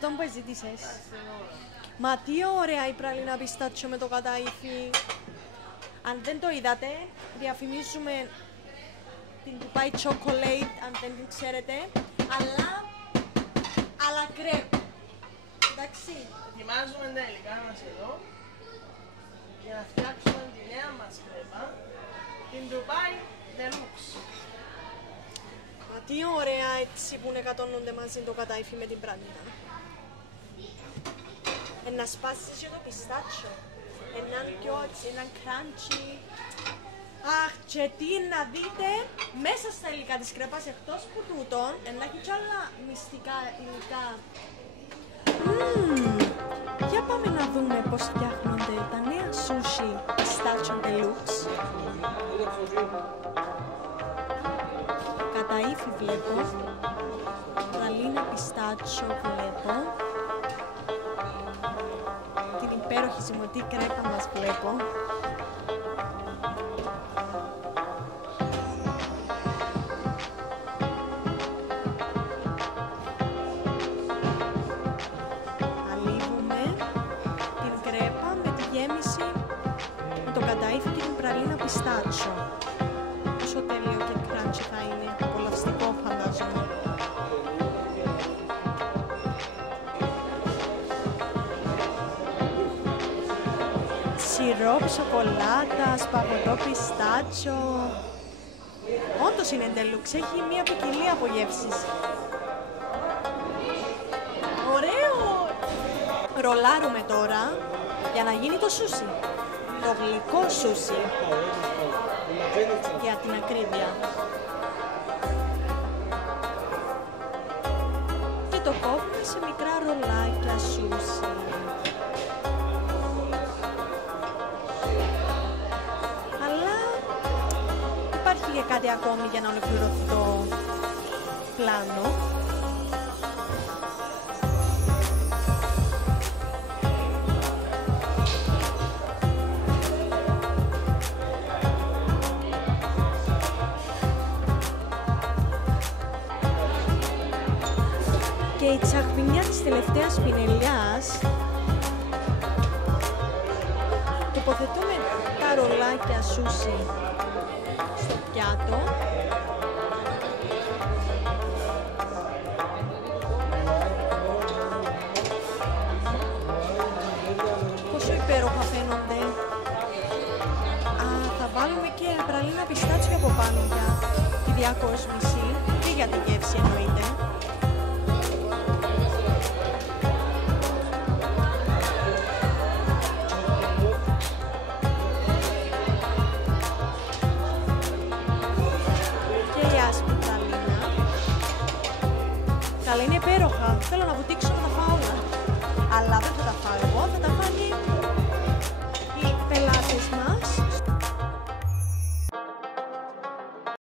τον που ζήτησες. Μα τι ωραία η πραλίνα πιστάτσιο με το καταΐφι. Αν δεν το είδατε, διαφημίζουμε την Dubai Chocolate, αν δεν την ξέρετε, αλλά κρέπ. Εντάξει. Ετοιμάζουμε τα υλικά μας εδώ για να φτιάξουμε τη νέα μας κρέπα, την Dubai Deluxe. Μα τι ωραία έτσι που εκατώνονται μαζί το καταΐφι με την πραλίνα. Να σπάσεις και το πιστάτσιο. Έναν πιο έτσι, έναν crunchy. Αχ, και τι να δείτε μέσα στα υλικά της κρέπας, εκτός που τούτον, να έχει κι άλλα μυστικά υλικά. Για πάμε να δούμε πώς φτιάχνονται τα νέα σούσι πιστάτσιο deluxe. Καταΐφι βλέπω, πραλίνα πιστάτσιο βλέπω, την υπέροχη ζυμωτή κρέπα μας βλέπω. Αλίβουμε την κρέπα με τη γέμιση, με το καταΐφι και την πραλίνα πιστάτσιο. Πόσο τέλειο και crunchy θα είναι, απολαυστικό φαντάζομαι. Σιρόπ, σοκολάτας, παγωτό πιστάτσιο. Όντως είναι deluxe, έχει μια ποικιλία από γεύσεις. Ωραίο! Ρολάρουμε τώρα για να γίνει το σούσι. Το γλυκό σούσι. Για την ακρίβεια. Και το κόβουμε σε μικρά ρολάκια σούσι. Υπάρχει και κάτι ακόμη για να ολοκληρωθεί το πλάνο. Και η τσαχπινιά της τελευταίας πινελιάς τοποθετούμε τα ρολάκια σούσι στο πιάτο. Πόσο υπέροχα φαίνονται. Θα βάλουμε και πραλίνα πιστάτσιο από πάνω για τη διακόσμηση και για τη γεύση εννοείται. Αλλά είναι υπέροχα. Θέλω να βουτήξω